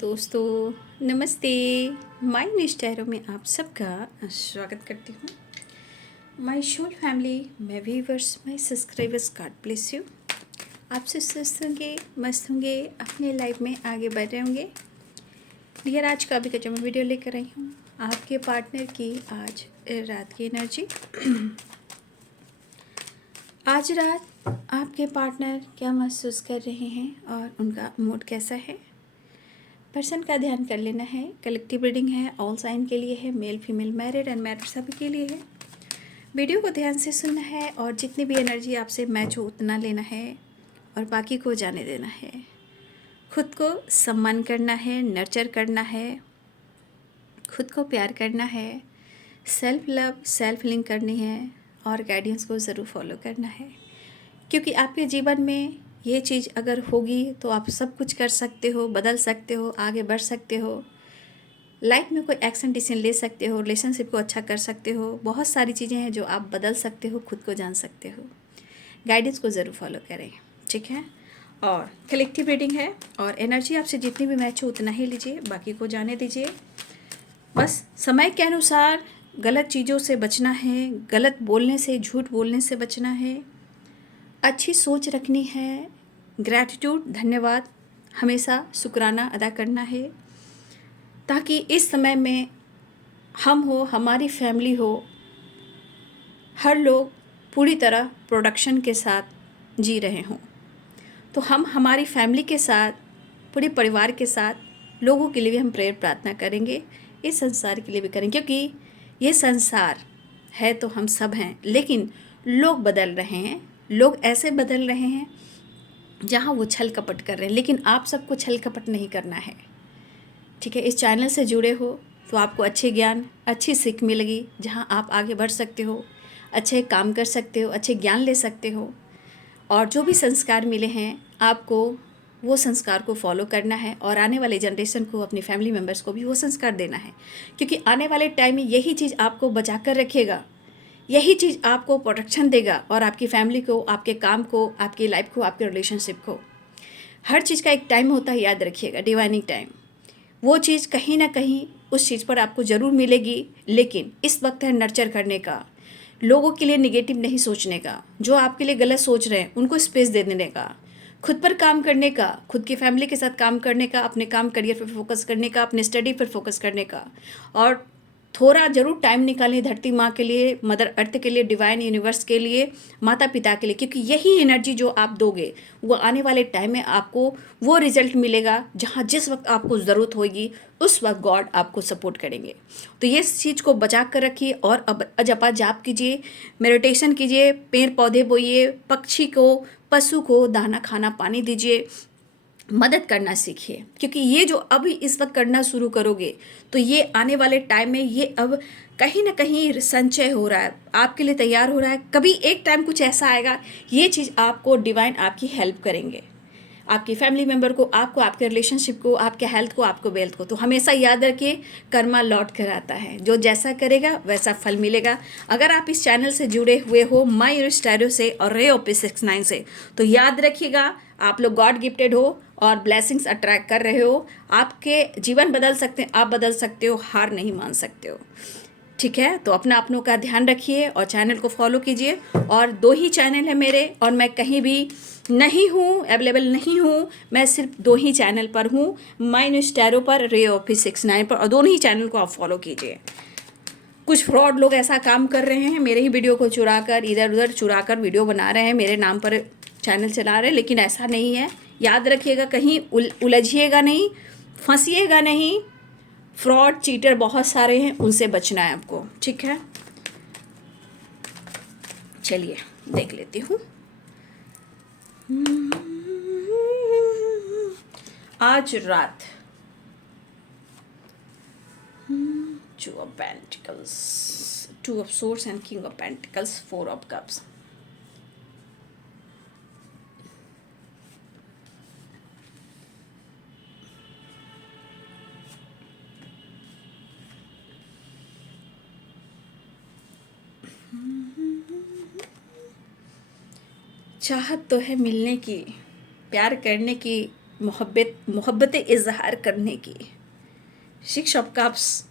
दोस्तों, नमस्ते। माय निष्ठैरों में आप सबका स्वागत करती हूँ। My soul family, my viewers, my subscribers, God bless you. आपसे स्वस्थ होंगे, मस्त होंगे, अपने लाइफ में आगे बढ़ रहे होंगे। डियर, आज का भी जो मैं वीडियो लेकर आई हूँ, आपके पार्टनर की आज रात की एनर्जी। आज रात आपके पार्टनर क्या महसूस कर रहे हैं और उनका मूड कैसा है, पर्सन का ध्यान कर लेना है। कलेक्टिव रीडिंग है, ऑल साइन के लिए है, मेल फीमेल मैरिड अनमैरिड सभी के लिए है। वीडियो को ध्यान से सुनना है और जितनी भी एनर्जी आपसे मैच हो उतना लेना है और बाकी को जाने देना है। खुद को सम्मान करना है, नर्चर करना है, खुद को प्यार करना है, सेल्फ लव सेल्फ हीलिंग करनी है और गाइडेंस को ज़रूर फॉलो करना है। क्योंकि आपके जीवन में ये चीज़ अगर होगी तो आप सब कुछ कर सकते हो, बदल सकते हो, आगे बढ़ सकते हो, लाइफ में कोई एक्शन डिसीजन ले सकते हो, रिलेशनशिप को अच्छा कर सकते हो। बहुत सारी चीज़ें हैं जो आप बदल सकते हो, खुद को जान सकते हो। गाइडेंस को ज़रूर फॉलो करें, ठीक है। और कलेक्टिव रीडिंग है और एनर्जी आपसे जितनी भी मैच हो उतना ही लीजिए, बाकी को जाने दीजिए। बस समय के अनुसार गलत चीज़ों से बचना है, गलत बोलने से, झूठ बोलने से बचना है, अच्छी सोच रखनी है, ग्रैटिट्यूड धन्यवाद हमेशा शुक्राना अदा करना है, ताकि इस समय में हम हो, हमारी फैमिली हो, हर लोग पूरी तरह प्रोडक्शन के साथ जी रहे हों। तो हम हमारी फैमिली के साथ, पूरे परिवार के साथ, लोगों के लिए भी हम प्रेयर प्रार्थना करेंगे, इस संसार के लिए भी करेंगे। क्योंकि ये संसार है तो हम सब हैं, लेकिन लोग बदल रहे हैं। लोग ऐसे बदल रहे हैं जहाँ वो छल कपट कर रहे हैं, लेकिन आप सबको छल कपट नहीं करना है, ठीक है। इस चैनल से जुड़े हो तो आपको अच्छे ज्ञान, अच्छी सीख मिलेगी, जहाँ आप आगे बढ़ सकते हो, अच्छे काम कर सकते हो, अच्छे ज्ञान ले सकते हो। और जो भी संस्कार मिले हैं आपको, वो संस्कार को फॉलो करना है और आने वाले जनरेशन को, अपनी फैमिली मेम्बर्स को भी वो संस्कार देना है। क्योंकि आने वाले टाइम में यही चीज़ आपको बचा कर रखेगा, यही चीज़ आपको प्रोटेक्शन देगा और आपकी फैमिली को, आपके काम को, आपकी लाइफ को, आपके रिलेशनशिप को। हर चीज़ का एक टाइम होता है, याद रखिएगा, डिवाइनिंग टाइम। वो चीज़ कहीं ना कहीं उस चीज़ पर आपको ज़रूर मिलेगी, लेकिन इस वक्त है नर्चर करने का, लोगों के लिए नेगेटिव नहीं सोचने का, जो आपके लिए गलत सोच रहे हैं उनको स्पेस दे देने का, खुद पर काम करने का, खुद की फैमिली के साथ काम करने का, अपने काम करियर पर फोकस करने का, अपने स्टडी पर फोकस करने का। और थोड़ा ज़रूर टाइम निकालें धरती माँ के लिए, मदर अर्थ के लिए, डिवाइन यूनिवर्स के लिए, माता पिता के लिए। क्योंकि यही एनर्जी जो आप दोगे वो आने वाले टाइम में आपको वो रिजल्ट मिलेगा, जहाँ जिस वक्त आपको ज़रूरत होगी उस वक्त गॉड आपको सपोर्ट करेंगे। तो ये चीज़ को बचा कर रखिए और अब जपा जाप कीजिए, मेडिटेशन कीजिए, पेड़ पौधे बोइए, पक्षी को, पशु को दाना खाना पानी दीजिए, मदद करना सीखिए। क्योंकि ये जो अभी इस वक्त करना शुरू करोगे तो ये आने वाले टाइम में ये अब कहीं ना कहीं संचय हो रहा है, आपके लिए तैयार हो रहा है। कभी एक टाइम कुछ ऐसा आएगा, ये चीज़ आपको डिवाइन आपकी हेल्प करेंगे, आपकी फैमिली मेम्बर को, आपको, आपके रिलेशनशिप को, आपके हेल्थ को, आपको वेल्थ को। तो हमेशा याद रखिए, कर्मा लौट कर आता है, जो जैसा करेगा वैसा फल मिलेगा। अगर आप इस चैनल से जुड़े हुए हो माय निष्ठैरों से और रे ऑफिस 69 से, तो याद रखिएगा आप लोग गॉड गिफ्टेड हो और ब्लेसिंग्स अट्रैक्ट कर रहे हो। आपके जीवन बदल सकते हैं, आप बदल सकते हो, हार नहीं मान सकते हो, ठीक है। तो अपनों का ध्यान रखिए और चैनल को फॉलो कीजिए। और 2 ही चैनल है मेरे और मैं कहीं भी नहीं हूँ, अवेलेबल नहीं हूँ, मैं सिर्फ 2 ही चैनल पर हूँ, माय निष्ठैरों पर, रे ऑफिस 69 पर, और दोनों ही चैनल को आप फॉलो कीजिए। कुछ फ्रॉड लोग ऐसा काम कर रहे हैं, मेरे ही वीडियो को चुरा कर, इधर उधर चुरा कर वीडियो बना रहे हैं, मेरे नाम पर चैनल चला रहे हैं, लेकिन ऐसा नहीं है। याद रखिएगा, कहीं उलझिएगा नहीं, फंसिएगा नहीं। फ्रॉड चीटर बहुत सारे हैं, उनसे बचना है आपको, ठीक है। चलिए देख लेती हूँ। आज रात two of pentacles, 2 of swords and king of pentacles, 4 of cups. चाहत तो है मिलने की, प्यार करने की, मोहब्बतें इजहार करने की। 6 ऑफ कप्स,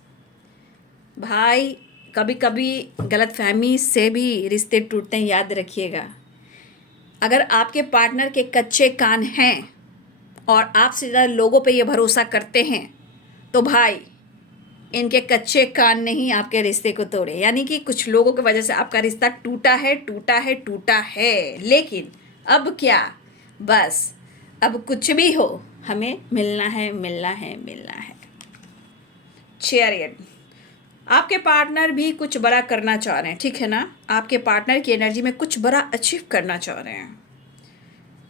भाई कभी कभी गलतफहमी से भी रिश्ते टूटते हैं, याद रखिएगा। अगर आपके पार्टनर के कच्चे कान हैं और आपसे ज़्यादा लोगों पे ये भरोसा करते हैं तो भाई इनके कच्चे कान नहीं आपके रिश्ते को तोड़े। यानी कि कुछ लोगों की वजह से आपका रिश्ता टूटा है, टूटा है, टूटा है। लेकिन अब क्या, बस अब कुछ भी हो हमें मिलना है, मिलना है, मिलना है। चैरियट, आपके पार्टनर भी कुछ बड़ा करना चाह रहे हैं, ठीक है ना। आपके पार्टनर की एनर्जी में कुछ बड़ा अचीव करना चाह रहे हैं,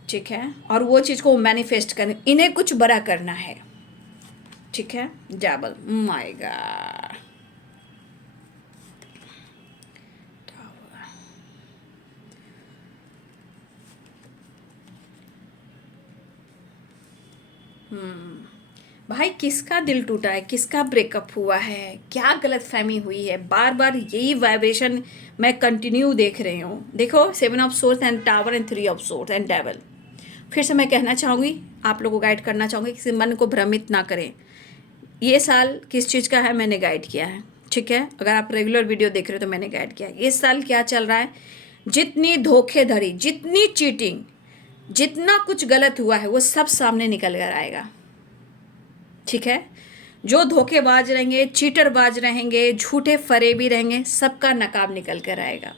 ठीक है। और वो चीज़ को मैनिफेस्ट करने, इन्हें कुछ बड़ा करना है, ठीक है। डबल, माय गॉड, भाई किसका दिल टूटा है, किसका ब्रेकअप हुआ है, क्या गलतफहमी हुई है। बार बार यही वाइब्रेशन मैं कंटिन्यू देख रही हूँ। देखो 7 of source and tower and 3 of source and devil. फिर से मैं कहना चाहूँगी, आप लोगों को गाइड करना चाहूँगी, किसी मन को भ्रमित ना करें। ये साल किस चीज़ का है मैंने गाइड किया है, ठीक है। अगर आप रेगुलर वीडियो देख रहे हो तो मैंने गाइड किया है। इस साल क्या चल रहा है, जितनी धोखेधड़ी, जितनी चीटिंग, जितना कुछ गलत हुआ है वो सब सामने निकल कर आएगा, ठीक है। जो धोखेबाज रहेंगे, चीटरबाज रहेंगे, झूठे फरेबी रहेंगे, सबका नकाब निकल कर आएगा।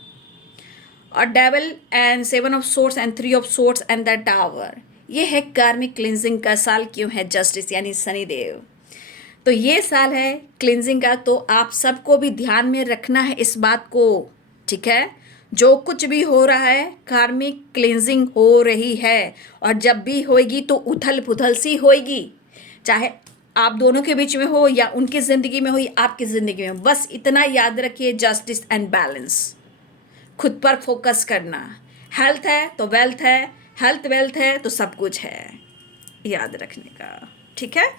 और devil and 7 of source and 3 of source and the tower, ये है कार्मिक क्लिंजिंग का साल। क्यों है, जस्टिस यानी शनिदेव। तो ये साल है क्लिंजिंग का, तो आप सबको भी ध्यान में रखना है इस बात को, ठीक है। जो कुछ भी हो रहा है कार्मिक क्लिंजिंग हो रही है, और जब भी होएगी तो उथल पुथल सी होएगी, चाहे आप दोनों के बीच में हो या उनकी ज़िंदगी में हो या आपकी ज़िंदगी में। बस इतना याद रखिए, जस्टिस एंड बैलेंस, खुद पर फोकस करना। हेल्थ है तो वेल्थ है, हेल्थ वेल्थ है तो सब कुछ है, याद रखने का, ठीक है।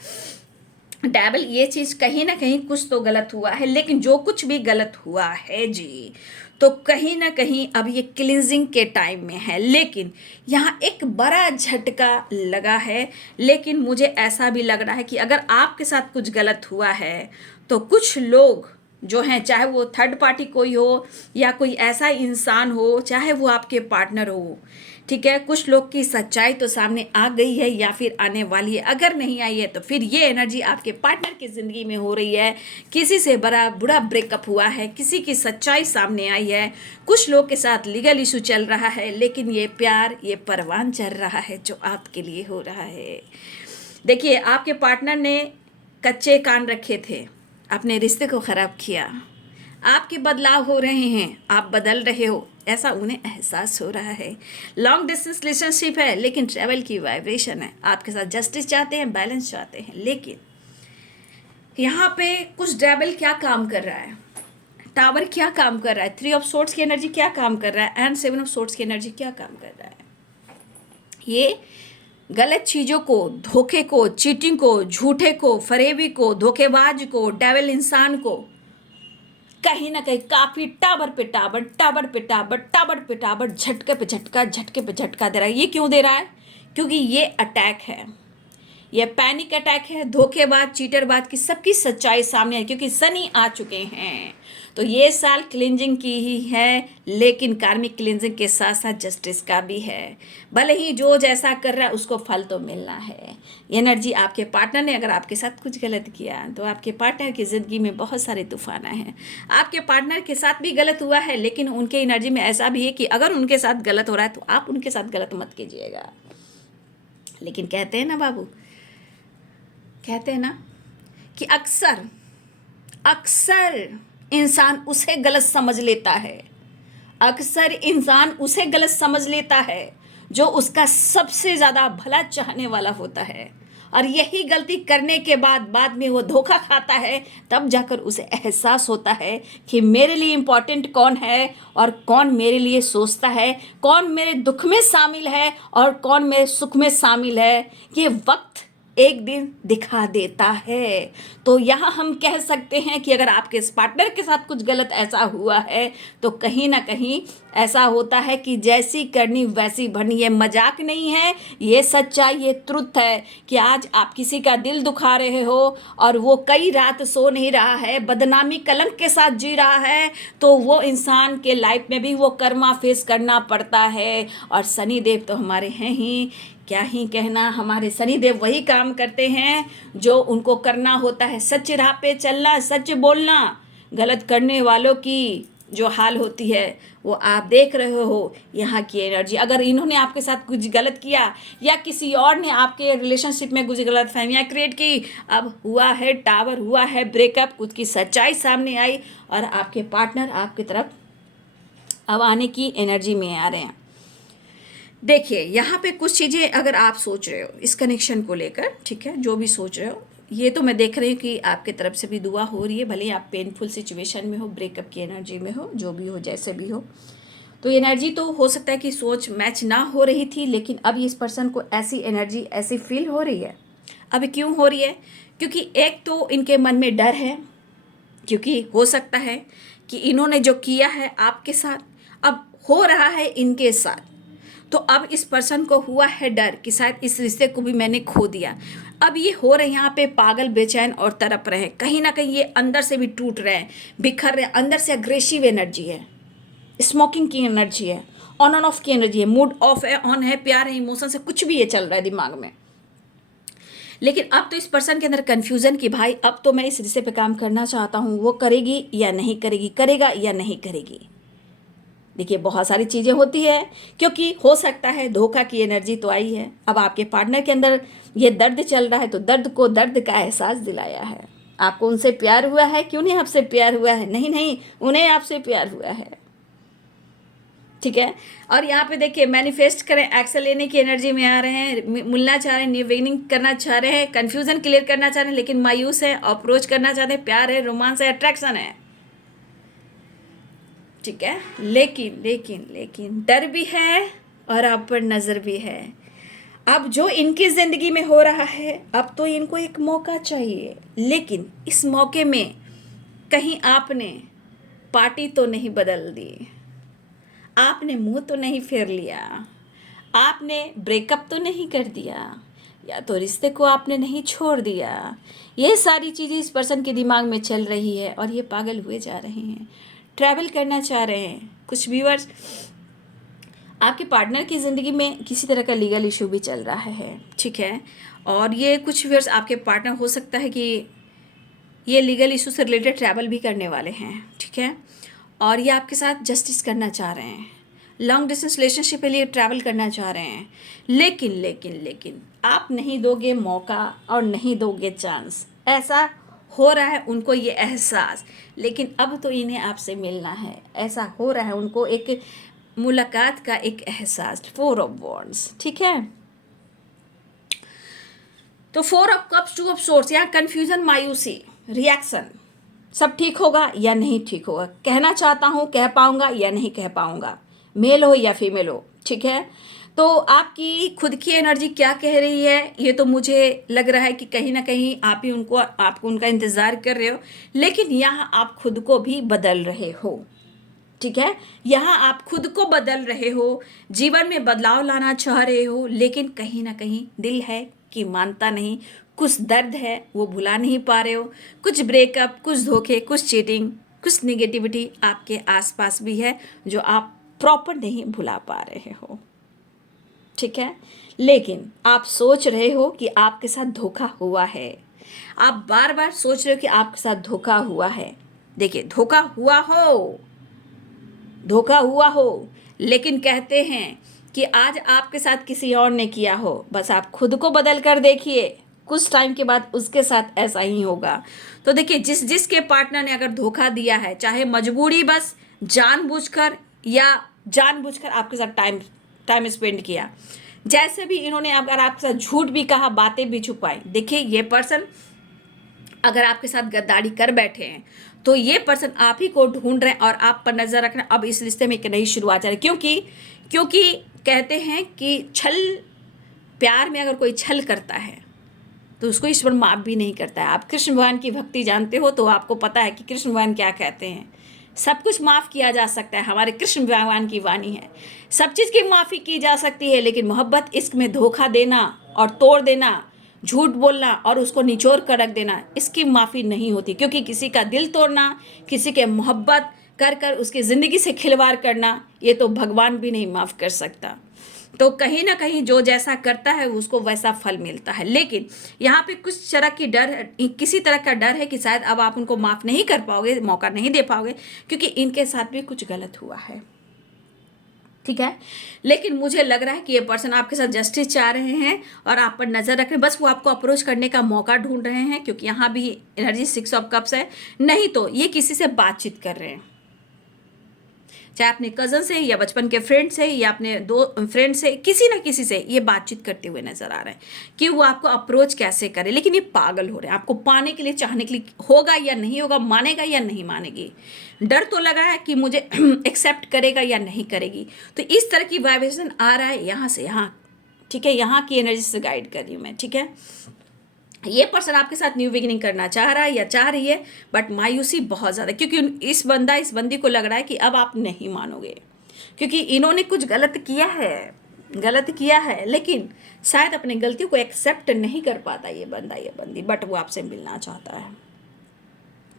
डेविल, ये चीज़ कहीं ना कहीं कुछ तो गलत हुआ है, लेकिन जो कुछ भी गलत हुआ है जी, तो कहीं ना कहीं अब ये क्लिंजिंग के टाइम में है। लेकिन यहाँ एक बड़ा झटका लगा है। लेकिन मुझे ऐसा भी लग रहा है कि अगर आपके साथ कुछ गलत हुआ है तो कुछ लोग जो हैं, चाहे वो थर्ड पार्टी कोई हो या कोई ऐसा इंसान हो, चाहे वो आपके पार्टनर हो, ठीक है, कुछ लोग की सच्चाई तो सामने आ गई है या फिर आने वाली है। अगर नहीं आई है तो फिर ये एनर्जी आपके पार्टनर की ज़िंदगी में हो रही है। किसी से बड़ा बुरा ब्रेकअप हुआ है, किसी की सच्चाई सामने आई है, कुछ लोग के साथ लीगल इशू चल रहा है, लेकिन ये प्यार, ये परवान चल रहा है जो आपके लिए हो रहा है। देखिए, आपके पार्टनर ने कच्चे कान रखे थे, अपने रिश्ते को ख़राब किया। आपके बदलाव हो रहे हैं, आप बदल रहे हो, ऐसा उन्हें एहसास हो रहा है। लॉन्ग डिस्टेंस रिलेशनशिप है, लेकिन ट्रैवल की वाइब्रेशन है। आपके साथ जस्टिस चाहते हैं, बैलेंस चाहते हैं। लेकिन यहाँ पे कुछ डेविल क्या काम कर रहा है, टावर क्या काम कर रहा है, 3 ऑफ सोर्ट्स की एनर्जी क्या काम कर रहा है, एंड 7 ऑफ सोर्ट्स की एनर्जी क्या काम कर रहा है। ये गलत चीज़ों को, धोखे को, चीटिंग को, झूठे को, फरेबी को, धोखेबाज को, डेविल इंसान को कहीं ना कहीं काफ़ी टावर पे टावर, टावर पे टावर, टावर पे टावर, झटके पे झटका, झटके पे झटका दे रहा है। ये क्यों दे रहा है, क्योंकि ये अटैक है, ये पैनिक अटैक है। धोखेबाज, चीटरबाज की सबकी सच्चाई सामने है, क्योंकि शनि आ चुके हैं। तो ये साल क्लिंजिंग की ही है, लेकिन कार्मिक क्लिंजिंग के साथ साथ जस्टिस का भी है। भले ही जो जैसा कर रहा है उसको फल तो मिलना है। एनर्जी आपके पार्टनर ने अगर आपके साथ कुछ गलत किया तो आपके पार्टनर की ज़िंदगी में बहुत सारे तूफान आए हैं। आपके पार्टनर के साथ भी गलत हुआ है, लेकिन उनके एनर्जी में ऐसा भी है कि अगर उनके साथ गलत हो रहा है तो आप उनके साथ गलत मत कीजिएगा। लेकिन कहते हैं ना बाबू, कहते हैं ना कि अक्सर इंसान उसे गलत समझ लेता है, अक्सर इंसान उसे गलत समझ लेता है जो उसका सबसे ज़्यादा भला चाहने वाला होता है। और यही गलती करने के बाद में वो धोखा खाता है, तब जाकर उसे एहसास होता है कि मेरे लिए इम्पोर्टेंट कौन है और कौन मेरे लिए सोचता है, कौन मेरे दुख में शामिल है और कौन मेरे सुख में शामिल है। ये वक्त एक दिन दिखा देता है। तो यहाँ हम कह सकते हैं कि अगर आपके इस पार्टनर के साथ कुछ गलत ऐसा हुआ है तो कहीं ना कहीं ऐसा होता है कि जैसी करनी वैसी भरनी। ये मजाक नहीं है, ये सच्चाई, ये ट्रुथ है कि आज आप किसी का दिल दुखा रहे हो और वो कई रात सो नहीं रहा है, बदनामी कलंक के साथ जी रहा है, तो वो इंसान के लाइफ में भी वो कर्मा फेस करना पड़ता है। और शनि देव तो हमारे हैं ही, क्या ही कहना, हमारे शनिदेव वही काम करते हैं जो उनको करना होता है। सच राह पे चलना, सच बोलना। गलत करने वालों की जो हाल होती है वो आप देख रहे हो। यहाँ की एनर्जी, अगर इन्होंने आपके साथ कुछ गलत किया या किसी और ने आपके रिलेशनशिप में कुछ गलत फहमियाँ क्रिएट की, अब हुआ है टावर, हुआ है ब्रेकअप, कुछ की सच्चाई सामने आई और आपके पार्टनर आपकी तरफ अब आने की एनर्जी में आ रहे हैं। देखिए यहाँ पे कुछ चीज़ें अगर आप सोच रहे हो इस कनेक्शन को लेकर, ठीक है, जो भी सोच रहे हो, ये तो मैं देख रही हूँ कि आपकी तरफ से भी दुआ हो रही है, भले ही आप पेनफुल सिचुएशन में हो, ब्रेकअप की एनर्जी में हो, जो भी हो, जैसे भी हो। तो एनर्जी तो हो सकता है कि सोच मैच ना हो रही थी, लेकिन अब इस पर्सन को ऐसी एनर्जी ऐसी फील हो रही है। अब क्यों हो रही है? क्योंकि एक तो इनके मन में डर है, क्योंकि हो सकता है कि इन्होंने जो किया है आपके साथ अब हो रहा है इनके साथ। तो अब इस पर्सन को हुआ है डर कि शायद इस रिश्ते को भी मैंने खो दिया। अब ये हो रहे हैं यहाँ पे पागल, बेचैन और तड़प रहे हैं, कहीं ना कहीं ये अंदर से भी टूट रहे हैं, बिखर रहे हैं। अंदर से अग्रेसिव एनर्जी है, स्मोकिंग की एनर्जी है, ऑन एंड ऑफ की एनर्जी है, मूड ऑफ है, ऑन है, प्यार है, इमोशन से कुछ भी ये चल रहा है दिमाग में। लेकिन अब तो इस पर्सन के अंदर कन्फ्यूजन कि भाई अब तो मैं इस रिश्ते पे काम करना चाहता हूँ, वो करेगी या नहीं करेगी, करेगा या नहीं करेगी। देखिए बहुत सारी चीज़ें होती है, क्योंकि हो सकता है धोखा की एनर्जी तो आई है। अब आपके पार्टनर के अंदर ये दर्द चल रहा है, तो दर्द को दर्द का एहसास दिलाया है। आपको उनसे प्यार हुआ है, क्यों नहीं आपसे प्यार हुआ है? नहीं नहीं, उन्हें आपसे प्यार हुआ है, ठीक है। और यहाँ पे देखिए मैनिफेस्ट करें, एक्शन लेने की एनर्जी में आ रहे हैं, मिलना चाह रहे हैं, न्यू बिगिनिंग करना चाह रहे हैं, कन्फ्यूजन क्लियर करना चाह रहे हैं, लेकिन मायूस है, अप्रोच करना चाहते हैं, प्यार है, रोमांस है, अट्रैक्शन है, ठीक है। लेकिन लेकिन लेकिन डर भी है और आप पर नज़र भी है। अब जो इनकी ज़िंदगी में हो रहा है, अब तो इनको एक मौका चाहिए, लेकिन इस मौके में कहीं आपने पार्टी तो नहीं बदल दी, आपने मुंह तो नहीं फेर लिया, आपने ब्रेकअप तो नहीं कर दिया, या तो रिश्ते को आपने नहीं छोड़ दिया। ये सारी चीज़ें इस पर्सन के दिमाग में चल रही है और ये पागल हुए जा रहे हैं, ट्रैवल करना चाह रहे हैं। कुछ व्यूअर्स, आपके पार्टनर की ज़िंदगी में किसी तरह का लीगल इशू भी चल रहा है, ठीक है। और ये कुछ व्यूअर्स आपके पार्टनर हो सकता है कि ये लीगल इशू से रिलेटेड ट्रैवल भी करने वाले हैं, ठीक है। और ये आपके साथ जस्टिस करना चाह रहे हैं, लॉन्ग डिस्टेंस रिलेशनशिप के लिए ट्रैवल करना चाह रहे हैं। लेकिन लेकिन लेकिन आप नहीं दोगे मौका और नहीं दोगे चांस, ऐसा हो रहा है उनको ये एहसास। लेकिन अब तो इन्हें आपसे मिलना है, ऐसा हो रहा है उनको एक मुलाकात का एक एहसास। 4 ऑफ वॉन्ड्स, ठीक है। तो 4 ऑफ कप्स, 2 ऑफ सोर्स, यहाँ कन्फ्यूजन, मायूसी, रिएक्शन, सब ठीक होगा या नहीं ठीक होगा, कहना चाहता हूँ, कह पाऊंगा या नहीं कह पाऊंगा, मेल हो या फीमेल हो, ठीक है। तो आपकी खुद की एनर्जी क्या कह रही है, ये तो मुझे लग रहा है कि कहीं ना कहीं आप ही आपको उनका इंतज़ार कर रहे हो। लेकिन यहाँ आप खुद को भी बदल रहे हो, ठीक है। यहाँ आप खुद को बदल रहे हो, जीवन में बदलाव लाना चाह रहे हो, लेकिन कहीं ना कहीं दिल है कि मानता नहीं, कुछ दर्द है वो भुला नहीं पा रहे हो, कुछ ब्रेकअप, कुछ धोखे, कुछ चीटिंग, कुछ निगेटिविटी आपके आसपास भी है जो आप प्रॉपर नहीं भुला पा रहे हो, ठीक है। लेकिन आप सोच रहे हो कि आपके साथ धोखा हुआ है, आप बार बार सोच रहे हो कि आपके साथ धोखा हुआ है। देखिए धोखा हुआ हो, लेकिन कहते हैं कि आज आपके साथ किसी और ने किया हो, बस आप खुद को बदल कर देखिए, कुछ टाइम के बाद उसके साथ ऐसा ही होगा। तो देखिए जिसके पार्टनर ने अगर धोखा दिया है, चाहे मजबूरी बस जानबूझकर या जानबूझकर आपके साथ टाइम स्पेंड किया, जैसे भी इन्होंने अगर आपके साथ झूठ भी कहा, बातें भी छुपाई, देखिए ये पर्सन अगर आपके साथ गद्दारी कर बैठे हैं तो ये पर्सन आप ही को ढूंढ रहे हैं और आप पर नजर रख रहे हैं। अब इस रिश्ते में एक नई शुरुआत है, क्योंकि कहते हैं कि छल, प्यार में अगर कोई छल करता है तो उसको ईश्वर माफ़ भी नहीं करता है। आप कृष्ण भगवान की भक्ति जानते हो तो आपको पता है कि कृष्ण भगवान क्या कहते हैं, सब कुछ माफ़ किया जा सकता है, हमारे कृष्ण भगवान की वाणी है। सब चीज़ की माफ़ी की जा सकती है, लेकिन मोहब्बत, इश्क में धोखा देना और तोड़ देना, झूठ बोलना और उसको निचोड़ कर रख देना, इसकी माफ़ी नहीं होती। क्योंकि किसी का दिल तोड़ना, किसी के मोहब्बत कर कर उसकी ज़िंदगी से खिलवाड़ करना, ये तो भगवान भी नहीं माफ़ कर सकता। तो कहीं ना कहीं जो जैसा करता है उसको वैसा फल मिलता है। लेकिन यहाँ पे कुछ तरह की किसी तरह का डर है कि शायद अब आप उनको माफ़ नहीं कर पाओगे, मौका नहीं दे पाओगे, क्योंकि इनके साथ भी कुछ गलत हुआ है, ठीक है। लेकिन मुझे लग रहा है कि ये पर्सन आपके साथ जस्टिस चाह रहे हैं और आप पर नज़र रख रहे हैं। बस वो आपको अप्रोच करने का मौका ढूंढ रहे हैं, क्योंकि यहाँ भी एनर्जी 6 ऑफ कप्स है। नहीं तो ये किसी से बातचीत कर रहे हैं, चाहे अपने कज़न से या बचपन के फ्रेंड से या अपने दो फ्रेंड से, किसी ना किसी से ये बातचीत करते हुए नजर आ रहे हैं कि वो आपको अप्रोच कैसे करे। लेकिन ये पागल हो रहे हैं आपको पाने के लिए, चाहने के लिए। होगा या नहीं होगा, मानेगा या नहीं मानेगी, डर तो लगा है कि मुझे एक्सेप्ट करेगा या नहीं करेगी। तो इस तरह की वाइब्रेशन आ रहा है यहाँ से यहाँ, ठीक है। यहाँ की एनर्जी से गाइड कर रही हूँ मैं, ठीक है। ये पर्सन आपके साथ न्यू बिगिनिंग करना चाह रहा है या चाह रही है, बट मायूसी बहुत ज़्यादा, क्योंकि इस बंदी को लग रहा है कि अब आप नहीं मानोगे, क्योंकि इन्होंने कुछ गलत किया है, लेकिन शायद अपनी गलतियों को एक्सेप्ट नहीं कर पाता ये बंदी, बट वो आपसे मिलना चाहता है,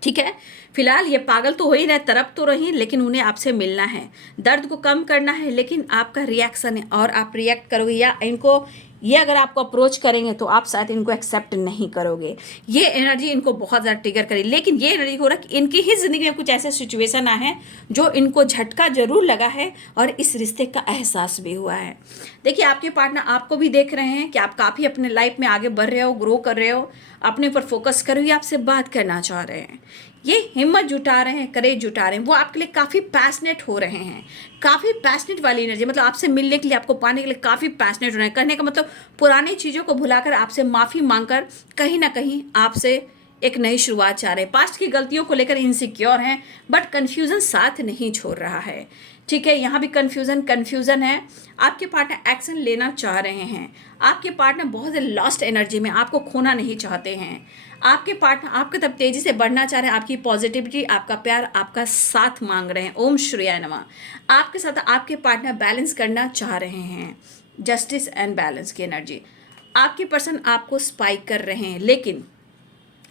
ठीक है। फिलहाल ये पागल तो हो ही रहे, तरफ तो रही, लेकिन उन्हें आपसे मिलना है, दर्द को कम करना है। लेकिन आपका रिएक्शन है और आप रिएक्ट करोगे या इनको, ये अगर आपको अप्रोच करेंगे तो आप शायद इनको एक्सेप्ट नहीं करोगे। ये एनर्जी इनको बहुत ज़्यादा ट्रिगर करी। लेकिन ये एनर्जी हो रहा है कि इनकी ही ज़िंदगी में कुछ ऐसे सिचुएशन आए हैं जो इनको झटका जरूर लगा है और इस रिश्ते का एहसास भी हुआ है। देखिए, आपके पार्टनर आपको भी देख रहे हैं कि आप काफ़ी अपने लाइफ में आगे बढ़ रहे हो, ग्रो कर रहे हो, अपने ऊपर फोकस कर रहे हो, आपसे बात करना चाह रहे हैं, ये हिम्मत जुटा रहे हैं, करेज जुटा रहे हैं, वो आपके लिए काफ़ी पैशनेट हो रहे हैं। काफ़ी पैशनेट वाली एनर्जी, मतलब आपसे मिलने के लिए, आपको पाने के लिए काफ़ी पैशनेट हो रहे हैं। कहने का मतलब पुरानी चीज़ों को भुलाकर आपसे माफ़ी मांगकर कहीं ना कहीं आपसे एक नई शुरुआत चाह रहे हैं। पास्ट की गलतियों को लेकर इनसिक्योर हैं, बट कन्फ्यूज़न साथ नहीं छोड़ रहा है, ठीक है। यहाँ भी कन्फ्यूज़न है। आपके पार्टनर एक्शन लेना चाह रहे हैं। आपके पार्टनर बहुत लॉस्ट एनर्जी में, आपको खोना नहीं चाहते हैं। आपके पार्टनर आपके तरफ तेजी से बढ़ना चाह रहे हैं, आपकी पॉजिटिविटी, आपका प्यार, आपका साथ मांग रहे हैं। ओम श्रीयाय नमः। आपके साथ आपके पार्टनर बैलेंस करना चाह रहे हैं, जस्टिस एंड बैलेंस की एनर्जी। आपके पर्सन आपको स्पाइक कर रहे हैं, लेकिन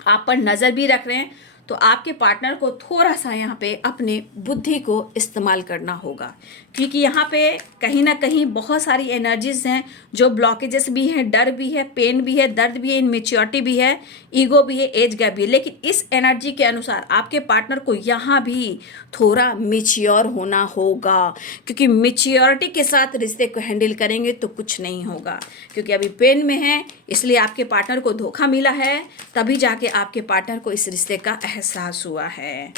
आप पर नज़र भी रख रहे हैं। तो आपके पार्टनर को थोड़ा सा यहाँ पे अपने बुद्धि को इस्तेमाल करना होगा, क्योंकि यहाँ पे कहीं ना कहीं बहुत सारी एनर्जीज हैं जो ब्लॉकेजेस भी हैं, डर भी है, पेन भी है, दर्द भी है, इनमेच्योरिटी भी है, ईगो भी है, एज गैप भी है। लेकिन इस एनर्जी के अनुसार आपके पार्टनर को यहाँ भी थोड़ा मेच्योर होना होगा, क्योंकि मेच्योरिटी के साथ रिश्ते को हैंडल करेंगे तो कुछ नहीं होगा। क्योंकि अभी पेन में है, इसलिए आपके पार्टनर को धोखा मिला है, तभी जाके आपके पार्टनर को इस रिश्ते का एहसास हुआ है।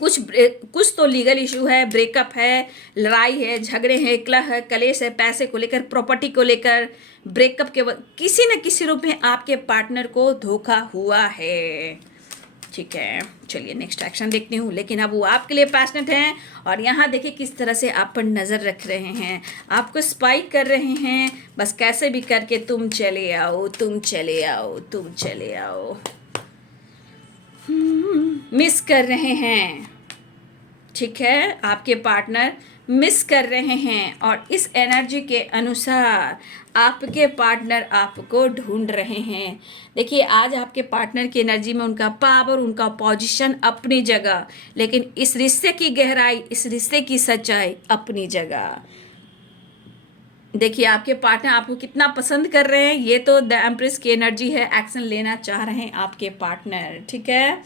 कुछ तो लीगल इशू है, ब्रेकअप है, लड़ाई है, झगड़े हैं, कलह है, कलेश है, पैसे को लेकर, प्रॉपर्टी को लेकर, ब्रेकअप के किसी न किसी रूप में आपके पार्टनर को धोखा हुआ है, ठीक है। चलिए नेक्स्ट एक्शन देखती हूँ। लेकिन अब वो आपके लिए पैशनेट हैं और यहाँ देखिए किस तरह से आप पर नज़र रख रहे हैं, आपको स्पाइक कर रहे हैं। बस कैसे भी करके तुम चले आओ, तुम चले आओ, तुम चले आओ। मिस कर रहे हैं, ठीक है। आपके पार्टनर मिस कर रहे हैं और इस एनर्जी के अनुसार आपके पार्टनर आपको ढूंढ रहे हैं। देखिए, आज आपके पार्टनर की एनर्जी में उनका पावर, उनका पोजीशन अपनी जगह, लेकिन इस रिश्ते की गहराई, इस रिश्ते की सच्चाई अपनी जगह। देखिए, आपके पार्टनर आपको कितना पसंद कर रहे हैं, ये तो द एम्प्रेस की एनर्जी है। एक्शन लेना चाह रहे हैं आपके पार्टनर, ठीक है।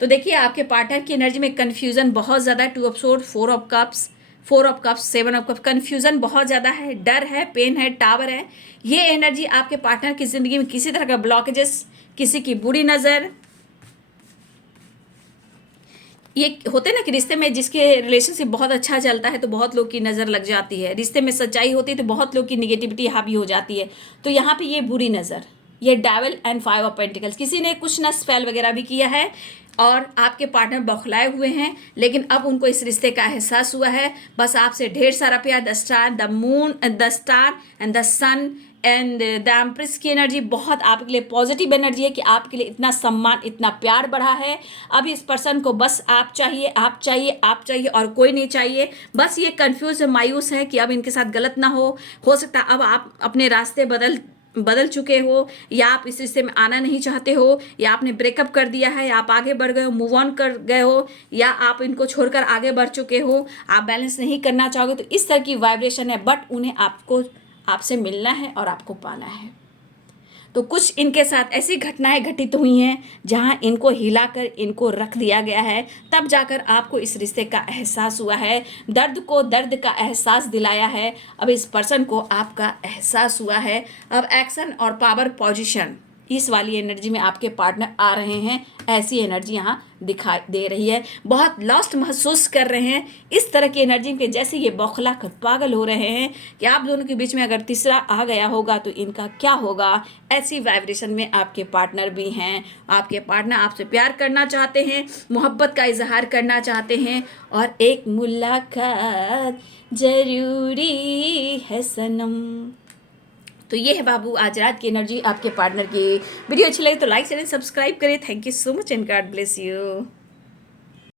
तो देखिए, आपके पार्टनर की एनर्जी में कन्फ्यूज़न बहुत ज़्यादा है। 2 of sword, 4 of cups, 4 of cups, 7 of cups. Confusion बहुत ज़्यादा है, डर है, पेन है, टावर है। ये एनर्जी आपके पार्टनर की ज़िंदगी में किसी तरह का ब्लॉकेजेस, किसी की बुरी नज़र, ये होते हैं ना कि रिश्ते में जिसके रिलेशनशिप बहुत अच्छा चलता है तो बहुत लोग की नज़र लग जाती है, रिश्ते में सच्चाई होती है तो बहुत लोग की निगेटिविटी हावी हो जाती है। तो यहाँ पे ये बुरी नज़र, ये डेविल एंड 5 ऑफ पेंटिकल्स, किसी ने कुछ ना स्पेल वगैरह भी किया है और आपके पार्टनर बौखलाए हुए हैं, लेकिन अब उनको इस रिश्ते का एहसास हुआ है। बस आपसे ढेर सारा प्यार। The star, the moon, the star and the sun and the empress की एनर्जी बहुत आपके लिए पॉजिटिव एनर्जी है कि आपके लिए इतना सम्मान, इतना प्यार बढ़ा है। अब इस पर्सन को बस आप चाहिए, आप चाहिए, आप चाहिए और कोई नहीं चाहिए। बस ये कंफ्यूज, मायूस है कि अब इनके साथ गलत ना हो सकता अब आप अपने रास्ते बदल चुके हो, या आप इस रिश्ते में आना नहीं चाहते हो, या आपने ब्रेकअप कर दिया है, या आप आगे बढ़ गए हो, मूव ऑन कर गए हो, या आप इनको छोड़कर आगे बढ़ चुके हो, आप बैलेंस नहीं करना चाहोगे। तो इस तरह की वाइब्रेशन है, बट उन्हें आपसे मिलना है और आपको पाना है। तो कुछ इनके साथ ऐसी घटनाएं घटित हुई हैं जहां इनको हिलाकर इनको रख दिया गया है, तब जाकर आपको इस रिश्ते का एहसास हुआ है। दर्द को दर्द का एहसास दिलाया है। अब इस पर्सन को आपका एहसास हुआ है। अब एक्शन और पावर पोजीशन, इस वाली एनर्जी में आपके पार्टनर आ रहे हैं। ऐसी एनर्जी यहाँ दिखाई दे रही है। बहुत लॉस्ट महसूस कर रहे हैं इस तरह की एनर्जी के, जैसे ये बौखला कर पागल हो रहे हैं कि आप दोनों के बीच में अगर तीसरा आ गया होगा तो इनका क्या होगा। ऐसी वाइब्रेशन में आपके पार्टनर भी हैं। आपके पार्टनर आपसे प्यार करना चाहते हैं, मोहब्बत का इजहार करना चाहते हैं, और एक मुलाकात जरूरी है सनम। तो ये है बाबू आज रात की एनर्जी आपके पार्टनर की। वीडियो अच्छी लगे तो लाइक शेयर सब्सक्राइब करें। Thank you so much and God bless you.